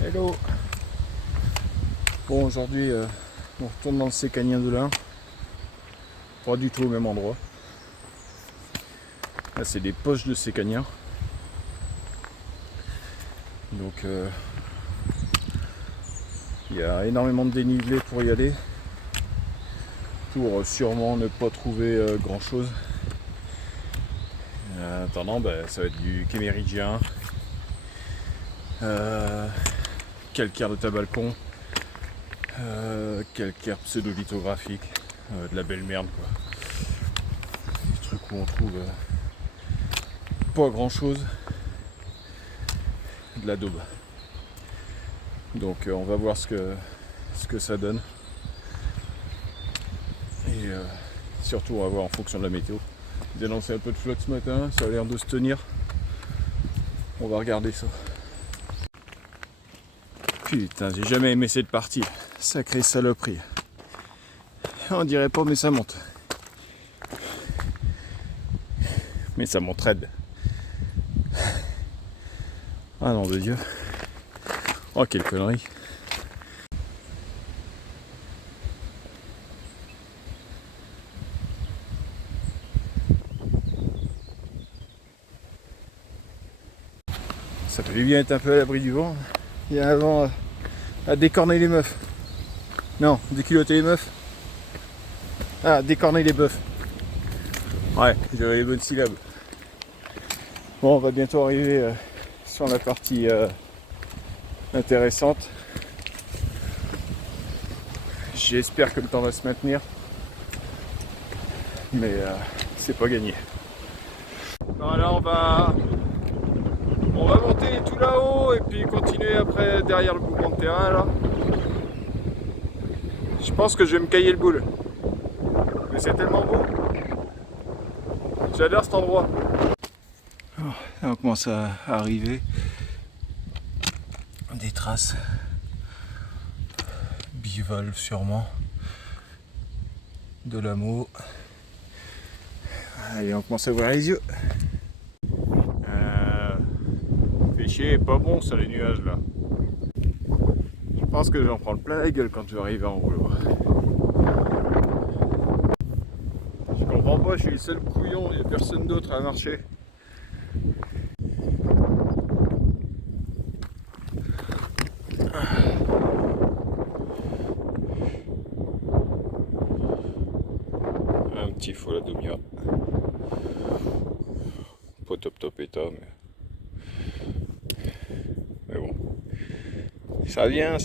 Hello. Bon, aujourd'hui on retourne dans le Sécagnien de l'Ain, pas du tout au même endroit. Là c'est des poches de Sécagnien, donc il y a énormément de dénivelé pour y aller, pour sûrement ne pas trouver grand chose. En attendant, ça va être du kéméridien, calcaire de Tabalcon, calcaire pseudo-lithographique, de la belle merde quoi. Des trucs où on trouve pas grand chose, de la daube. Donc on va voir ce que ça donne. Et surtout on va voir en fonction de la météo. J'ai lancé un peu de flotte ce matin, ça a l'air de se tenir. On va regarder ça. Putain, j'ai jamais aimé cette partie. Sacrée saloperie. On dirait pas mais ça monte. Mais ça monte raide. Ah non de Dieu. Oh quelle connerie. Ça peut bien être un peu à l'abri du vent. Il y a un vent à décorner les meufs. Non, déculotter les meufs. Ah, décorner les bœufs. Ouais, j'avais les bonnes syllabes. Bon, on va bientôt arriver sur la partie intéressante. J'espère que le temps va se maintenir. Mais c'est pas gagné. Voilà, on va monter tout là-haut et puis continuer après derrière le boucan de terrain là. Je pense que je vais me cailler le boule. Mais c'est tellement beau. J'adore cet endroit. Oh, là on commence à arriver. Des traces. Bivalve sûrement. De l'amour. Allez, on commence à ouvrir les yeux. Fait chier, pas bon ça les nuages là. Je pense que j'en prends plein la gueule quand je vais arriver en haut. Je comprends pas, je suis le seul couillon, il n'y a personne d'autre à marcher. Un petit Foladomia. Pas top état, mais bon. Ça vient.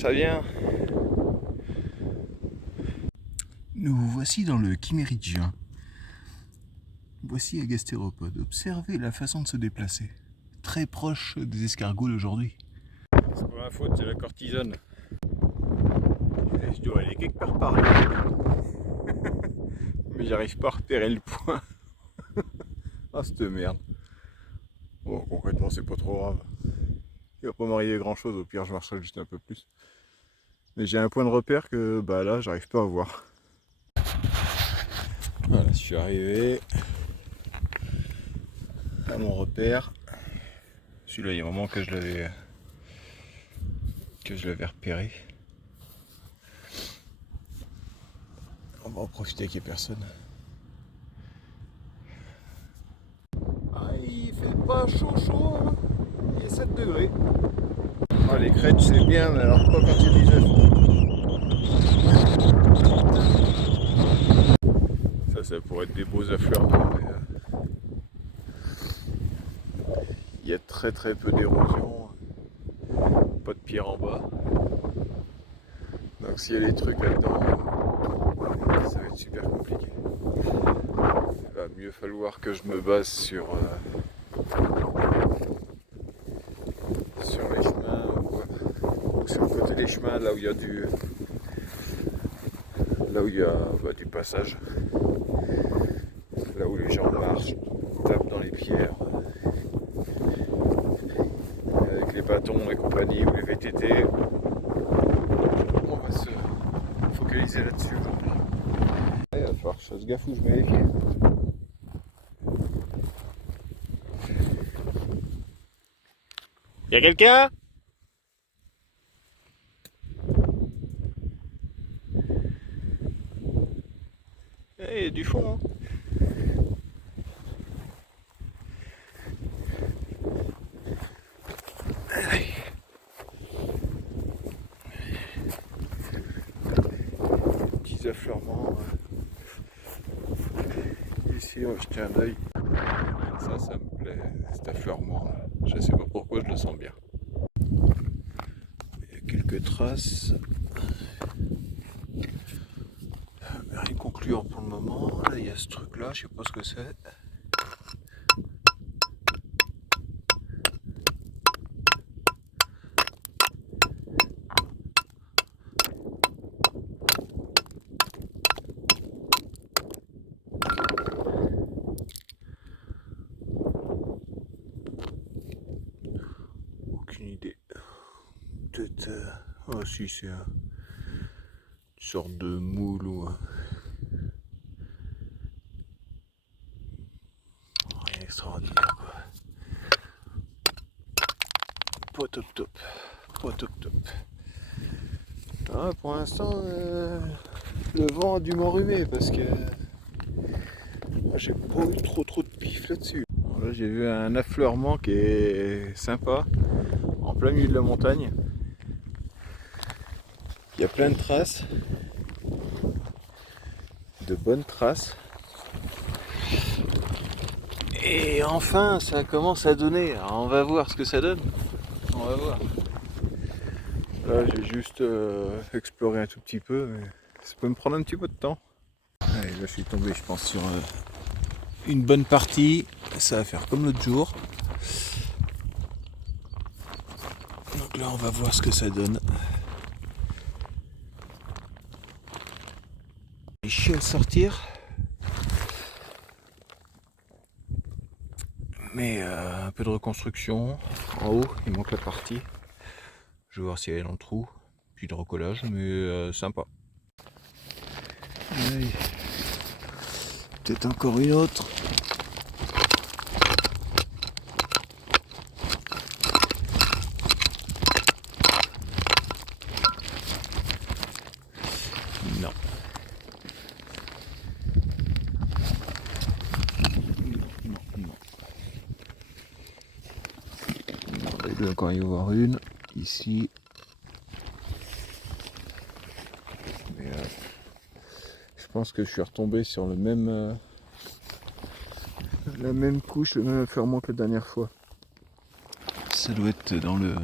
Nous voici dans le Kiméridien. Voici un gastéropode. Observez la façon de se déplacer. Très proche des escargots d'aujourd'hui. C'est pas ma faute, c'est la cortisone. Je dois aller quelque part par là. Mais j'arrive pas à repérer le point. Ah cette merde. Bon concrètement c'est pas trop grave. Il va pas m'arriver grand chose, au pire je marcherai juste un peu plus. Mais j'ai un point de repère que là j'arrive pas à voir. Voilà, je suis arrivé à mon repère. Celui-là il y a un moment que je l'avais repéré. On va en profiter qu'il n'y ait personne. Ah, il fait pas chaud, hein. Il est 7 degrés. Ah, les crêtes c'est bien, mais alors pas quand il y a des œufs. Ça pourrait être des beaux affleurements, mais il y a très peu d'érosion, pas de pierre en bas. Donc s'il y a des trucs là-dedans, ça va être super compliqué. Il va mieux falloir que je me base sur les chemins ou sur le côté des chemins là où il y a du passage, là où les gens marchent, tapent dans les pierres avec les bâtons et compagnie ou les VTT. On va se focaliser là-dessus aujourd'hui. Il va falloir que je fasse gaffe où je mets les pieds. Y'a quelqu'un? il y a du fond. Hein. Petits affleurements. Ici, on va jeter un œil. Ça me plaît, cet affleurement. Je sais pas pourquoi, je le sens bien. Il y a quelques traces. Rien concluant pour le moment. Là, il y a ce truc là, je sais pas ce que c'est. Aucune idée. Peut-être. Oh, si, c'est une sorte de moule ou. Rien d'extraordinaire quoi. Pas top top. Pas top top. Ah, pour l'instant, le vent a dû m'enrhumer parce que j'ai pas eu trop de pif là-dessus. Là, j'ai vu un affleurement qui est sympa, en plein milieu de la montagne. Il y a plein de traces, de bonnes traces. Et enfin, ça commence à donner. Alors, on va voir ce que ça donne. On va voir. Là, j'ai juste exploré un tout petit peu, mais ça peut me prendre un petit peu de temps. Allez, là, je suis tombé, je pense, sur une bonne partie. Ça va faire comme l'autre jour. Donc là, on va voir ce que ça donne. Les chiens à sortir. Mais un peu de reconstruction. En haut, il manque la partie. Je vais voir si elle est dans le trou. Puis de recollage, mais sympa. Allez. Peut-être encore une autre. Non. Non. Il doit encore y avoir une. Ici. Mais je pense que je suis retombé sur le même... la même couche, le même affleurement que la dernière fois. Ça doit être dans le...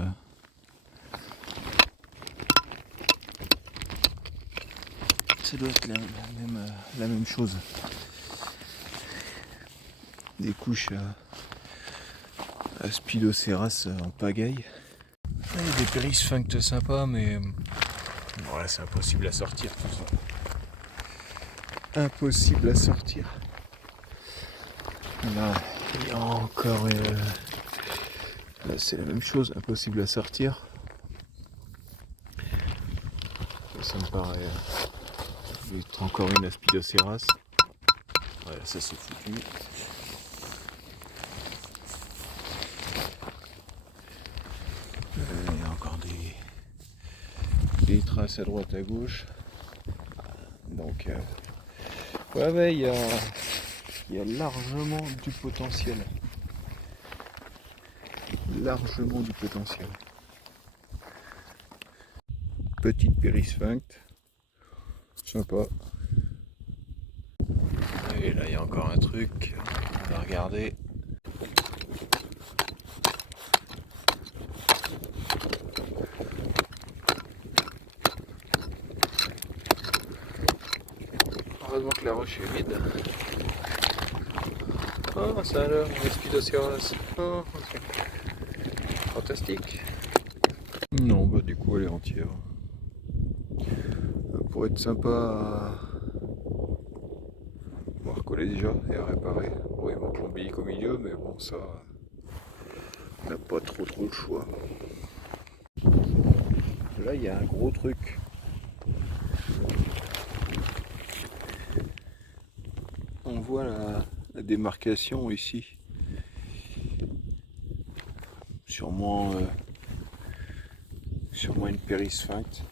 Ça doit être la même chose. Des couches à Spiloceras en pagaille. Il y a des périssphinctes sympas, mais ouais, c'est impossible à sortir tout ça. Impossible à sortir. Là, il y a encore... là, c'est la même chose, impossible à sortir. Ça me paraît... il y a encore une à Spiloceras. Ouais, ça c'est foutu. Il y a encore des traces à droite à gauche. Donc, ouais, il y a largement du potentiel. Largement du potentiel. Petite périssphincte. Sympa. Et là, il y a encore un truc. On va regarder. Heureusement que la roche est vide. Oh, ça alors, une Spiloceras. Oh, okay. Fantastique. Non, bah du coup elle est entière. Pour être sympa à recoller déjà et à réparer. Bon, il manque l'ombilic au milieu, mais bon, ça, on n'a pas trop le choix. Là, il y a un gros truc. On voit la démarcation ici. Sûrement une périssphincte.